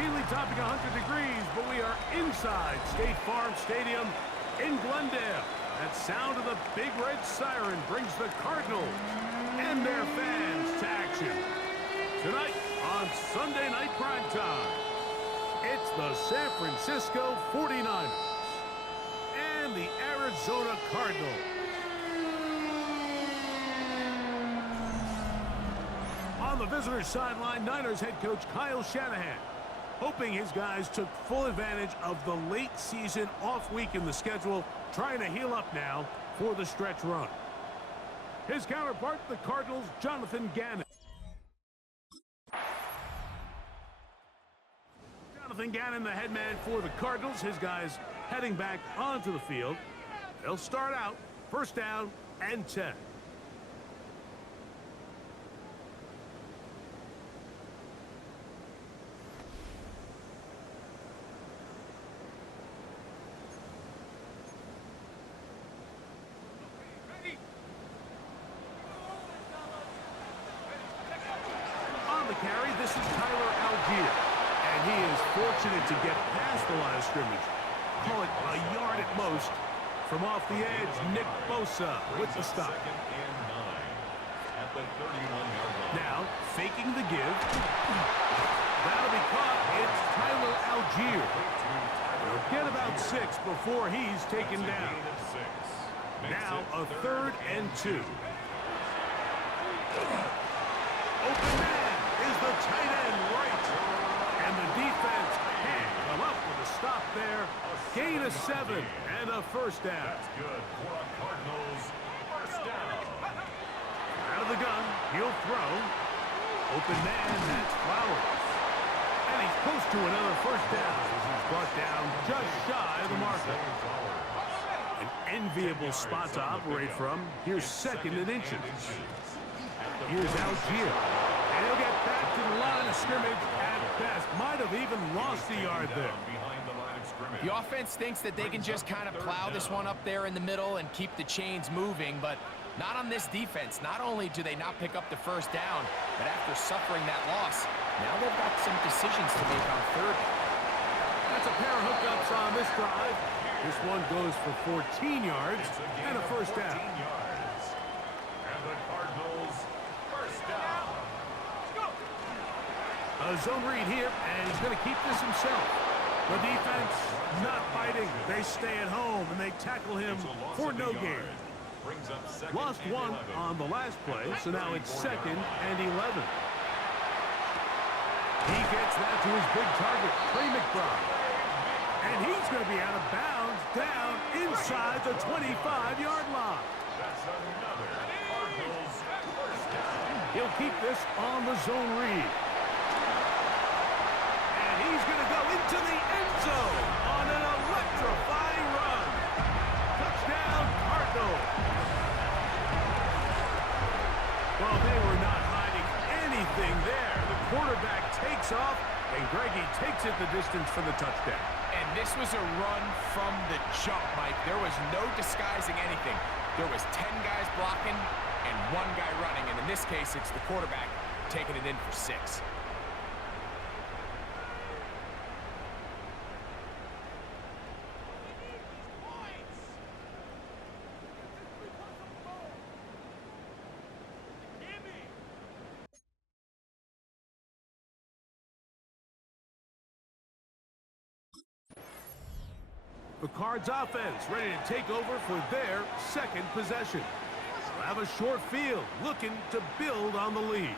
routinely topping 100 degrees, but we are inside State Farm Stadium in Glendale. That sound of the big red siren brings the Cardinals and their fans to action. Tonight on Sunday Night Primetime, it's the San Francisco 49ers and the Arizona Cardinals. On the visitor's sideline, Niners head coach Kyle Shanahan, hoping his guys took full advantage of the late season off week in the schedule, trying to heal up now for the stretch run. His counterpart, the Cardinals' Jonathan Gannon. Jonathan Gannon, the head man for the Cardinals. His guys heading back onto the field. They'll start out first down and 10. Carry. This is Tyler Algier, and he is fortunate to get past the line of scrimmage. Call it a yard at most. From off the edge, Nick Bosa with the stop. Now, faking the give. That'll be caught. It's Tyler Algier. He'll get about 6 before he's taken down. Now, a 3rd and 2. Open man is the tight end right. And the defense can't come up with a stop there. Gain of 7 and a first down. That's good for a Cardinals first down. Out of the gun, he'll throw. Open man, that's Flowers. And he's close to another first down as he's brought down just shy of the marker. An enviable spot to operate from. Here's 2nd and inches. Here's Algier. And he'll get back to the line of scrimmage at best. Might have even lost a yard there. The offense thinks that they can just kind of plow this one up there in the middle and keep the chains moving, but not on this defense. Not only do they not pick up the first down, but after suffering that loss, now they've got some decisions to make on 3rd. That's a pair of hookups on this drive. This one goes for 14 yards and a first down. And the Cardinals first down. A zone read here, and he's going to keep this himself. The defense not fighting. They stay at home, and they tackle him for no gain. Lost 1 on the last play, so now it's 2nd and 11. He gets that to his big target, Trey McBride. And he's going to be out of bounds down inside the 25-yard line. That's another Cardinals first down. He'll keep this on the zone read. And he's going to go into the end zone on an electrifying run. Touchdown, Cardinals. Well, they were not hiding anything there. The quarterback takes off, and Greggy takes it the distance for the touchdown. And this was a run from the jump, Mike. There was no disguising anything. There was 10 guys blocking and 1 guy running, and in this case, it's the quarterback taking it in for 6. The Cards offense ready to take over for their 2nd possession. They'll have a short field looking to build on the lead.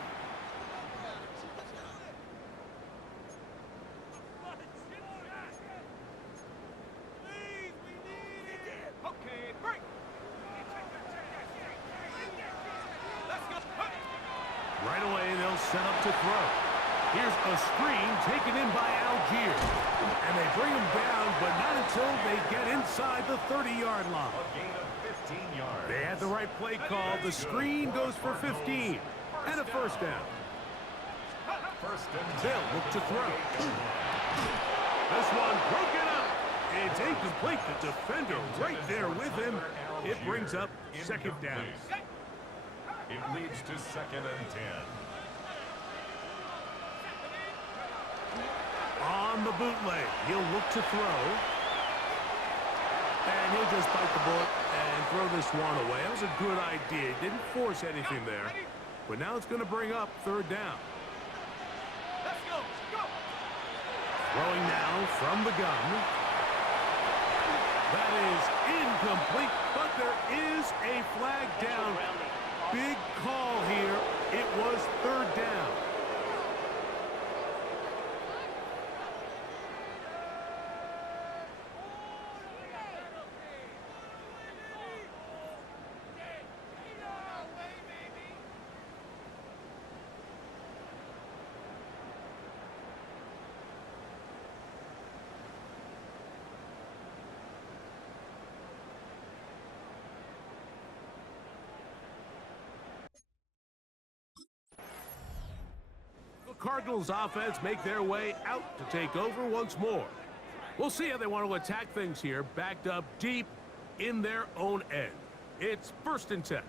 Right away, they'll set up to throw. Here's a screen taken in by Algier. And they bring him down, but not until they get inside the 30-yard line. A gain of 15 yards. They had the right play call. The screen goes for 15 and a first down. First and 10. They'll look to throw. This one broken up. It's incomplete. The defender right there with him. It brings up 2nd down. It leads to 2nd and 10. on the bootleg. He'll look to throw. And he'll just bite the bullet and throw this one away. That was a good idea. He didn't force anything there. But now it's going to bring up third down. Let's go. Throwing now from the gun. That is incomplete, but there is a flag down. Big call here. It was third down. Cardinals offense make their way out to take over once more. We'll see how they want to attack things here, backed up deep in their own end. It's 1st and 10.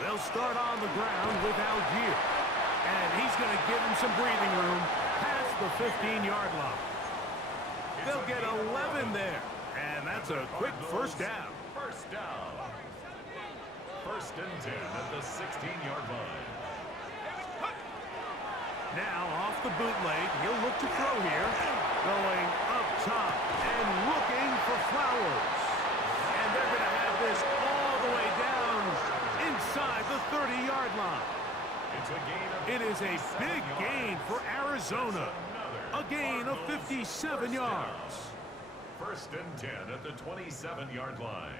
They'll start on the ground with Algier. And he's going to give him some breathing room past the 15-yard line. They'll get 11 there. And that's a quick first down. First down. 1st and 10 at the 16-yard line. Now off the bootleg. He'll look to throw here. Going up top and looking for Flowers. And they're going to have this all the way down inside the 30-yard line. It is a big gain for Arizona. A gain of 57 yards. 1st and 10 at the 27-yard line.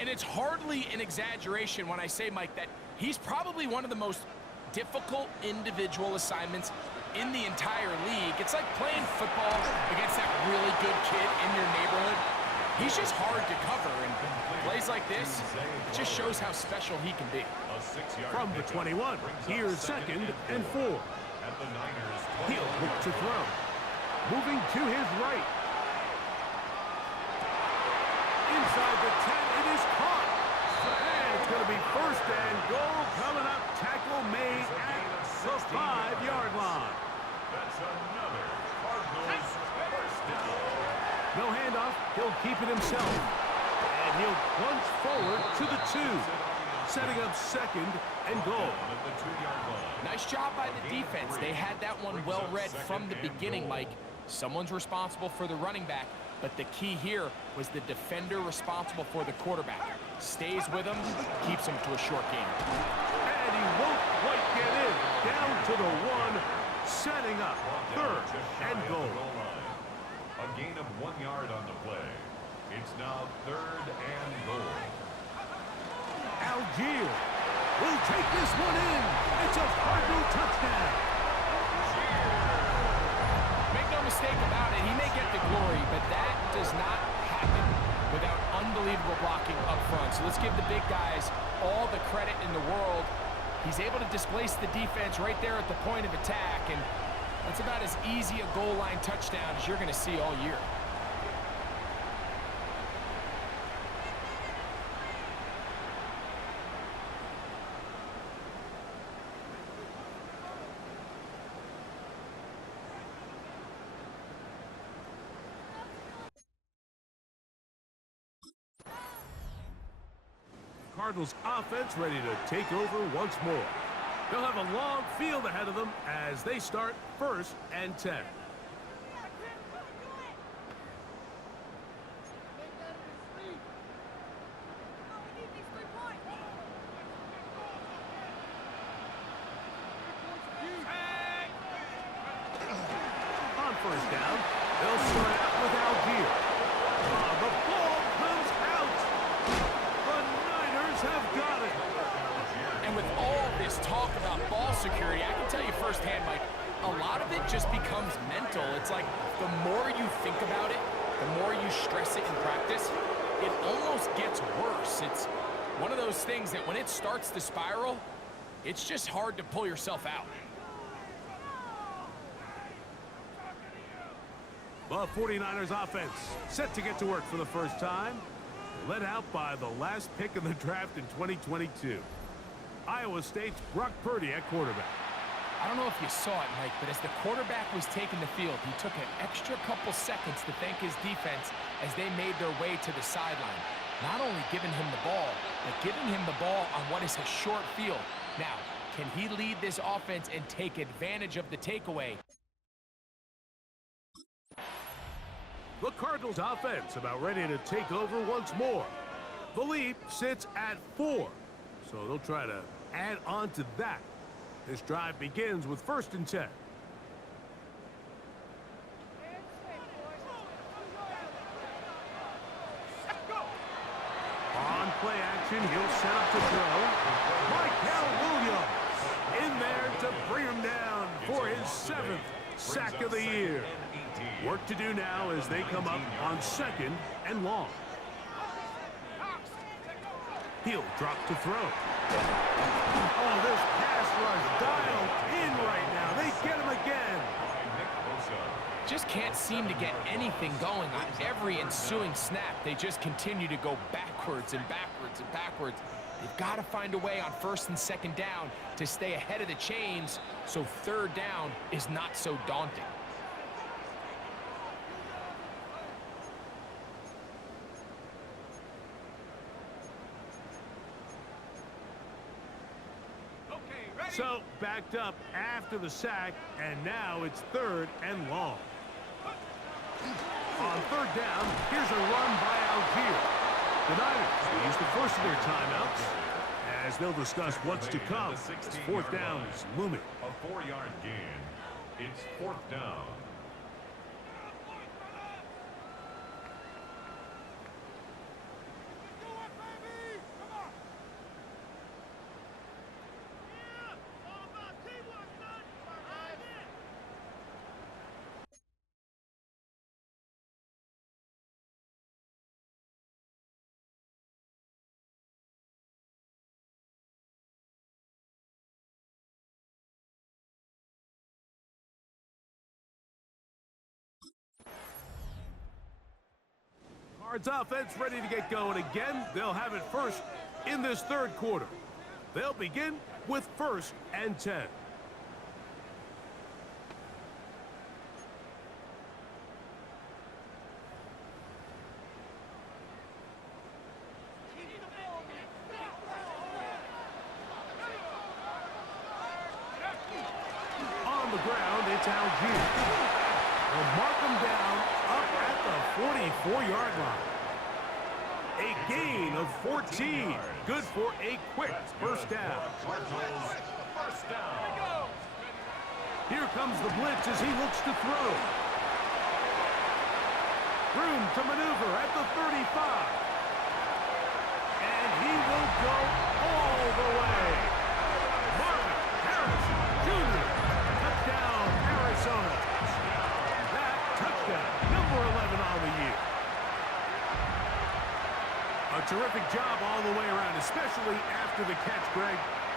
And it's hardly an exaggeration when I say, Mike, that he's probably one of the most difficult individual assignments in the entire league. It's like playing football against that really good kid in your neighborhood. He's just hard to cover, and plays like this, it just shows how special he can be. From the 21, here's 2nd and 4. He'll look to throw. Moving to his right. Inside the 10, it is caught. And it's going to be 1st and goal coming up. Tackle made at the 5-yard line. That's another Cardinals first down. No handoff. He'll keep it himself. And he'll plunge forward to the 2. Setting up 2nd and goal. Nice job by the defense. They had that one well read from the beginning, Mike. Someone's responsible for the running back, but the key here was the defender responsible for the quarterback. Stays with him, keeps him to a short gain. And he won't quite get in. Down to the 1, setting up 3rd and goal. A gain of 1 yard on the play. It's now 3rd and goal. Algier will take this one in. It's a Cardinal touchdown. Make no mistake about it, he may get the glory, but that does not happen without unbelievable blocking up front. So let's give the big guys all the credit in the world. He's able to displace the defense right there at the point of attack, and that's about as easy a goal line touchdown as you're going to see all year. Cardinals offense ready to take over once more. They'll have a long field ahead of them as they start 1st and 10. On 1st down, they'll start out with Algier. The ball comes out. The Niners have got it. And with all this talk about ball security, I can tell you firsthand, Mike, a lot of it just becomes mental. It's like the more you think about it, the more you stress it in practice, it almost gets worse. It's one of those things that when it starts to spiral, it's just hard to pull yourself out. The 49ers offense set to get to work for the first time. Led out by the last pick in the draft in 2022. Iowa State's Brock Purdy at quarterback. I don't know if you saw it, Mike, but as the quarterback was taking the field, he took an extra couple seconds to thank his defense as they made their way to the sideline. Not only giving him the ball, but giving him the ball on what is a short field. Now, can he lead this offense and take advantage of the takeaway? The Cardinals offense about ready to take over once more. The lead sits at 4, so they'll try to add on to that. This drive begins with 1st and 10. On play action, he'll set up to throw. Michael Williams in there to bring him down for his 7th sack of the year. Work to do now as they come up on 2nd and long. He'll drop to throw. Oh, this pass rush dialed in right now. They get him again. Just can't seem to get anything going on every ensuing snap. They just continue to go backwards and backwards and backwards. They've got to find a way on 1st and 2nd down to stay ahead of the chains so 3rd down is not so daunting. So, backed up after the sack, and now it's 3rd and long. On 3rd down, here's a run by Algier. The Niners will use the first of their timeouts as they'll discuss what's to come as 4th down is looming. A 4-yard gain. It's 4th down. Cards offense ready to get going again. They'll have it first in this 3rd quarter. They'll begin with 1st and 10. On the ground, it's Algier. They'll mark him down up at the 44-yard line. A gain of 14. Good for a quick first down. Here comes the blitz as he looks to throw. Room to maneuver at the 35. And he will go all the way. Marvin Harrison Jr. Touchdown, Arizona. That touchdown, number 11 on the year. A terrific job all the way around, especially after the catch, Greg,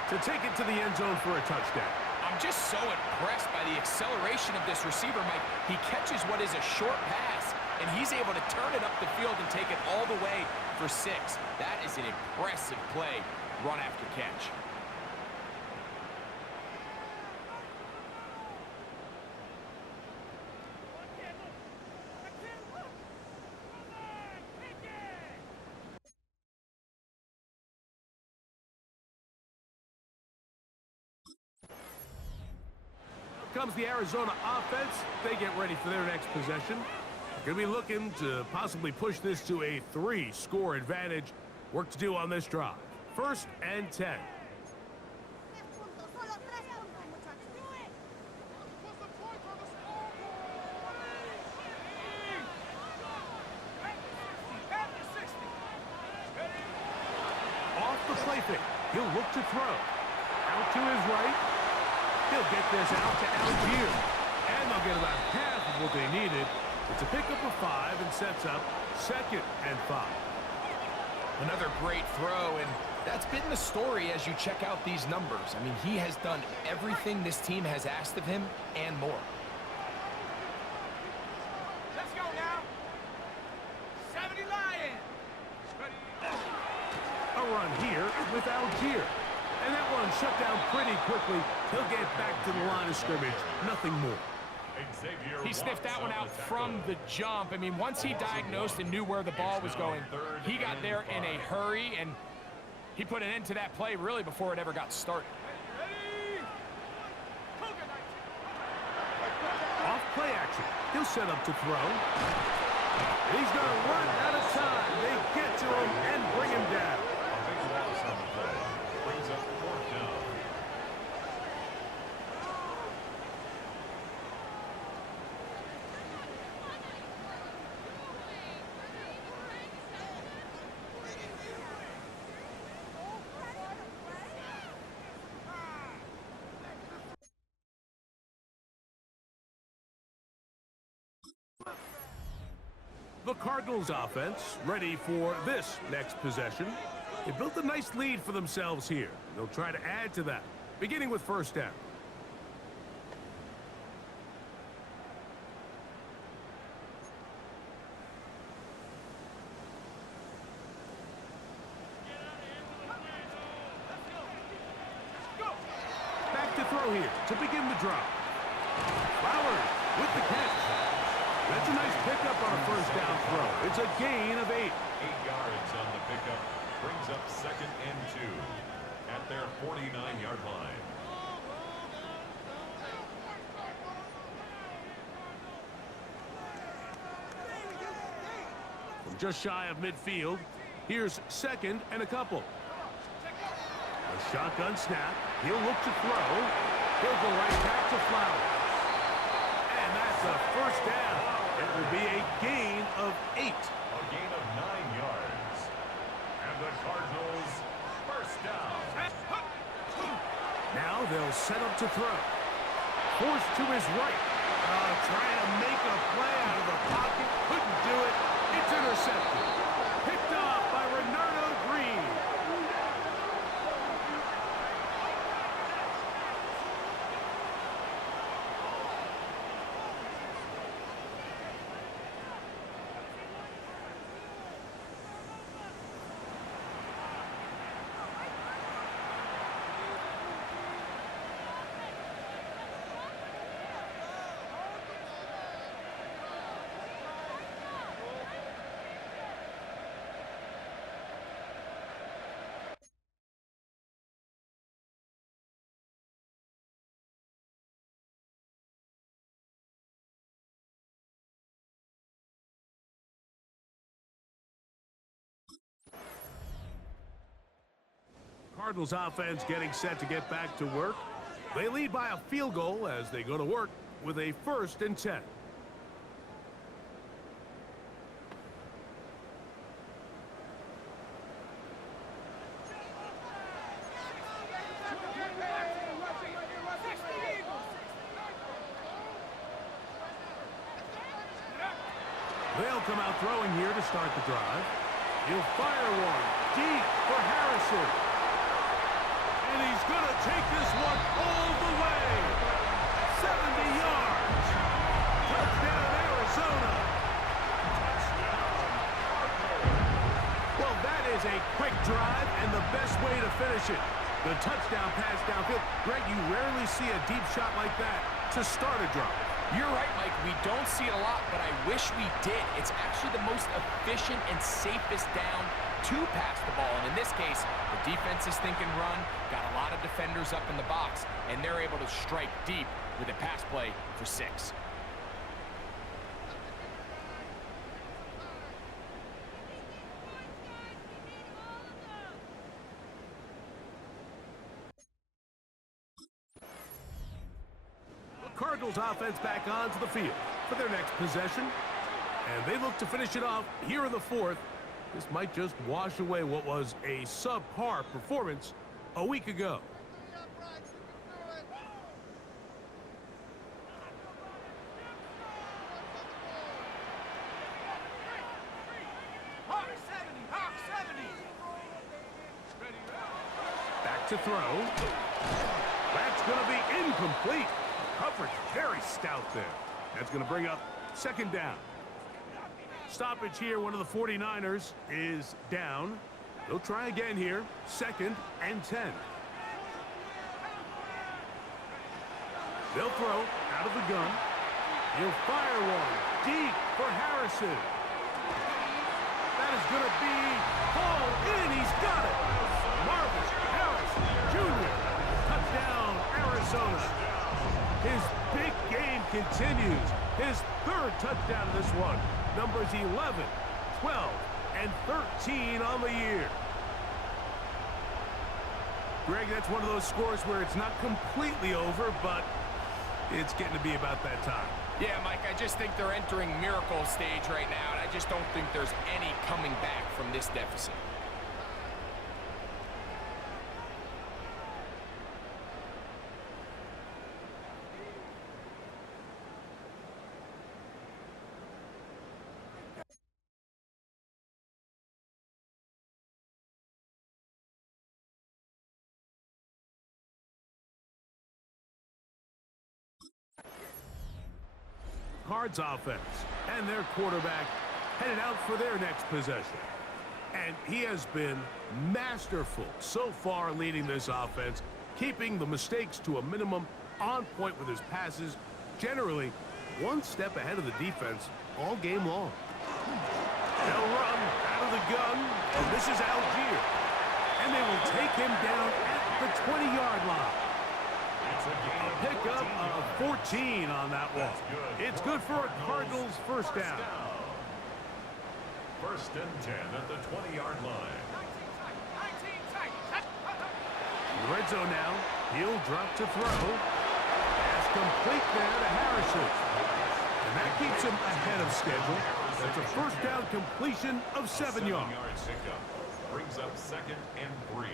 to take it to the end zone for a touchdown. I'm just so impressed by the acceleration of this receiver, Mike. He catches what is a short pass, and he's able to turn it up the field and take it all the way for 6. That is an impressive play, run after catch. Comes the Arizona offense. They get ready for their next possession. They're going to be looking to possibly push this to a 3-score advantage. Work to do on this drive. 1st and 10. Off the play fake. He'll look to throw. Out to his right. He'll get this out to Algier. And they'll get about half of what they needed. It's a pickup of 5 and sets up 2nd and 5. Another great throw, and that's been the story as you check out these numbers. I mean, he has done everything this team has asked of him and more. A run here with Algier. And that one shut down pretty quickly. He'll get back to the line of scrimmage. Nothing more. He sniffed that one out from the jump. I mean, once he diagnosed and knew where the ball was going, he got there in a hurry, and he put an end to that play really before it ever got started. Off play action. He'll set up to throw. He's going to run out of time. They get to him and bring him down. A big loss on the play. Brings up 4th down. The Cardinals offense ready for this next possession. They built a nice lead for themselves here. They'll try to add to that, beginning with 1st down. Back to throw here to begin the drive. Flowers with the catch. That's a nice pickup on a 1st down throw. It's a gain of 8. 8 yards on the pickup. Brings up 2nd and 2 at their 49-yard line. From just shy of midfield, here's 2nd and a couple. A shotgun snap. He'll look to throw. He'll go right back to Flowers. And that's a 1st down. It will be a gain of 8. A gain of 9 yards. And the Cardinals 1st down. Now they'll set up to throw. Forced to his right. Trying to make a play out of the pocket. Couldn't do it. It's intercepted. Picked off by Renardo Green. Cardinals offense getting set to get back to work. They lead by a field goal as they go to work with a 1st and 10. They'll come out throwing here to start the drive. He'll fire one deep for Harrison. And he's going to take this one all the way. 70 yards. Touchdown, Arizona. Well, that is a quick drive and the best way to finish it. The touchdown pass downfield. Greg, you rarely see a deep shot like that to start a drive. You're right, Mike. We don't see it a lot, but I wish we did. It's actually the most efficient and safest down to pass the ball. And in this case, the defense is thinking run, got a lot of defenders up in the box, and they're able to strike deep with a pass play for 6. Cardinals offense back onto the field for their next possession. And they look to finish it off here in the 4th. This might just wash away what was a subpar performance a week ago. Back to throw. That's going to be incomplete. Coverage very stout there. That's going to bring up 2nd down. Stoppage here. One of the 49ers is down. They'll try again here. 2nd and 10. They'll throw out of the gun. He'll fire one deep for Harrison. That is going to be hauled in. He's got it. Marvin Harrison Jr. Touchdown, Arizona. His big game continues. His 3rd touchdown of this one. Numbers 11, 12, and 13 on the year. Greg, that's one of those scores where it's not completely over, but it's getting to be about that time. Yeah, Mike, I just think they're entering miracle stage right now, and I just don't think there's any coming back from this deficit. Cards offense and their quarterback headed out for their next possession. And he has been masterful so far leading this offense, keeping the mistakes to a minimum, on point with his passes, generally one step ahead of the defense all game long. They'll run out of the gun, and this is Algier. And they will take him down at the 20-yard line. A pickup of 14 on that one. It's good for a Cardinals first down. 1st and 10 at the 20-yard line. In the red zone now. He'll drop to throw. Pass complete there to Harrison. And that keeps him ahead of schedule. That's a first down completion of 7 yards. Brings up 2nd and 3.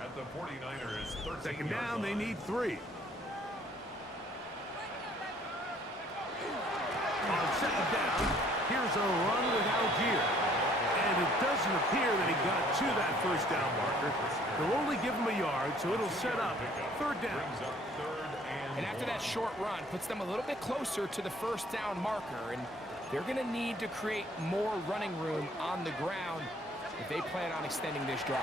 At the 49ers, 13 2nd down, they need 3. On 2nd down, here's a run with Algier. And it doesn't appear that he got to that first down marker. They'll only give him a yard, so it'll set up 3rd down. And after that short run, puts them a little bit closer to the first down marker. And they're going to need to create more running room on the ground if they plan on extending this drive.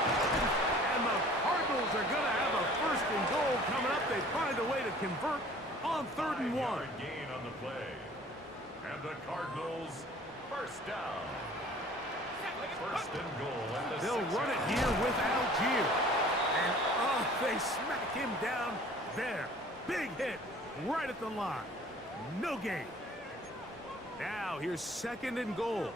And the Cardinals are going to have a 1st and goal coming up. They find a way to convert on 3rd and 1. Gain on the play. And the Cardinals, 1st down. 1st and goal at the They'll run it here with Algier. And, oh, they smack him down there. Big hit right at the line. No gain. Now, here's 2nd and goal.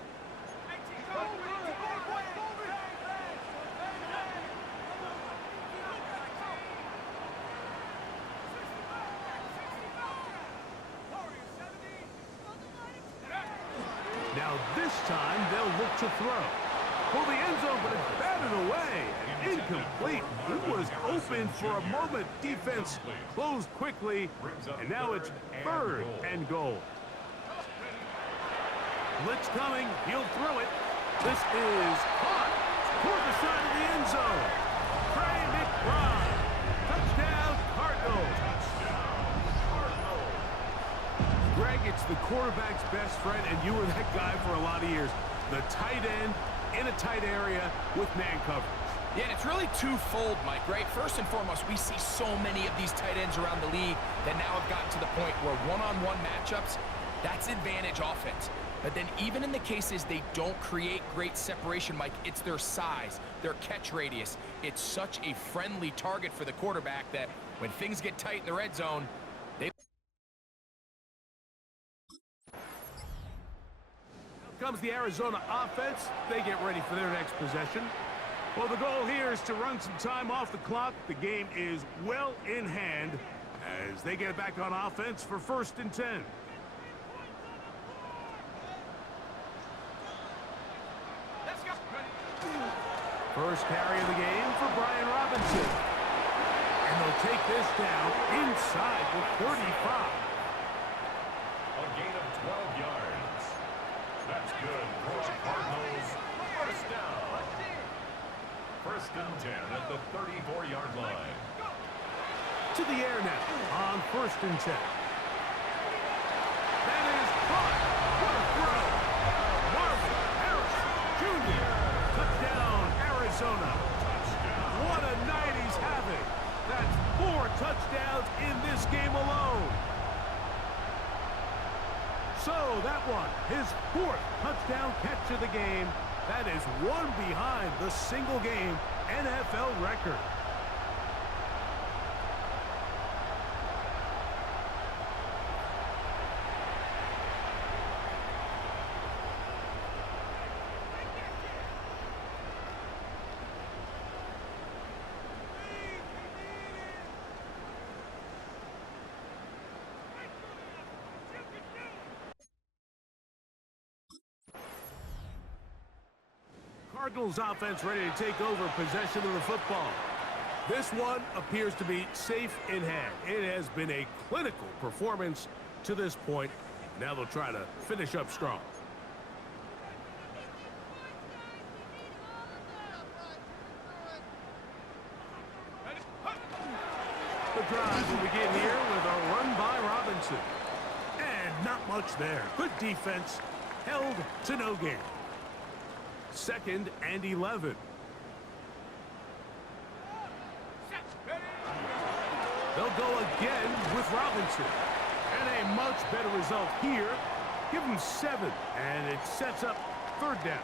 Now this time they'll look to throw. Pull the end zone, but it's batted away. And incomplete. He was open for a moment. Defense closed quickly. And now it's 3rd and goal. Blitz coming. He'll throw it. This is caught toward the side of the end zone. Trey McBride. Touchdown, Cardinals. Greg, it's the quarterback's best friend, and you were that guy for a lot of years. The tight end in a tight area with man coverage. Yeah, and it's really twofold, Mike, right? First and foremost, we see so many of these tight ends around the league that now have gotten to the point where one-on-one matchups, that's advantage offense. But then even in the cases they don't create great separation, Mike, it's their size, their catch radius. It's such a friendly target for the quarterback that when things get tight in the red zone, they... Comes the Arizona offense. They get ready for their next possession. Well, the goal here is to run some time off the clock. The game is well in hand as they get back on offense for 1st and 10. First carry of the game for Brian Robinson. And they'll take this down inside the 35. A gain of 12 yards. That's good for the Cardinals. 1st down. 1st and 10 at the 34-yard line. To the air now on 1st and 10. That is caught. What a throw. His 4th touchdown catch of the game. That is one behind the single-game NFL record. Cardinals offense ready to take over possession of the football. This one appears to be safe in hand. It has been a clinical performance to this point. Now they'll try to finish up strong. The drive will begin here with a run by Robinson. And not much there. Good defense. Held to no gain. 2nd and 11. They'll go again with Robinson. And a much better result here. Give him 7, and it sets up 3rd down.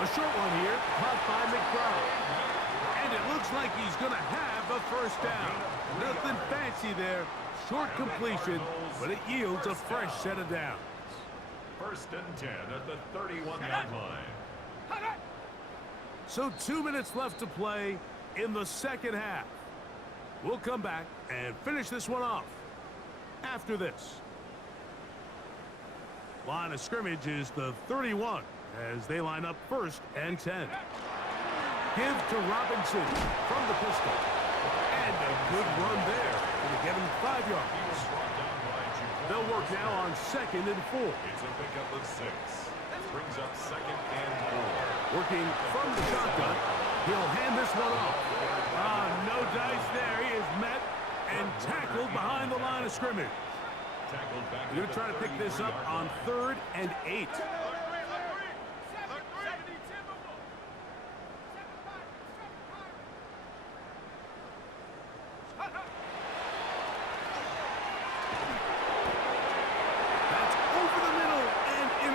A short one here, caught by McBride. And it looks like he's going to have a 1st down. Nothing fancy there. Short completion, but it yields a fresh set of downs. 1st and 10 at the 31-yard line. So 2 minutes left to play in the 2nd half. We'll come back and finish this one off after this. Line of scrimmage is the 31 as they line up 1st and 10. Give to Robinson from the pistol. And a good run there. Going to get him 5 yards. They'll work now on 2nd and 4. It's a pickup of 6. Brings up 2nd and 4. Working from the shotgun. He'll hand this one off. No dice there. He is met and tackled behind the line of scrimmage. They're going to try to pick this up on 3rd and 8.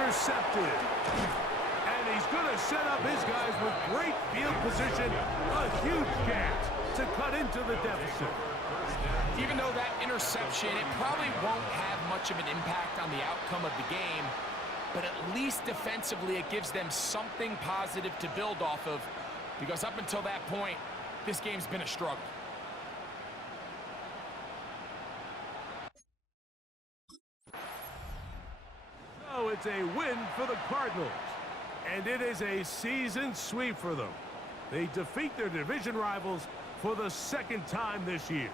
Intercepted. And he's going to set up his guys with great field position. A huge chance to cut into the deficit. Even though that interception, it probably won't have much of an impact on the outcome of the game, but at least defensively it gives them something positive to build off of, because up until that point, this game's been a struggle. It's a win for the Cardinals, and it is a season sweep for them. They defeat their division rivals for the 2nd time this year.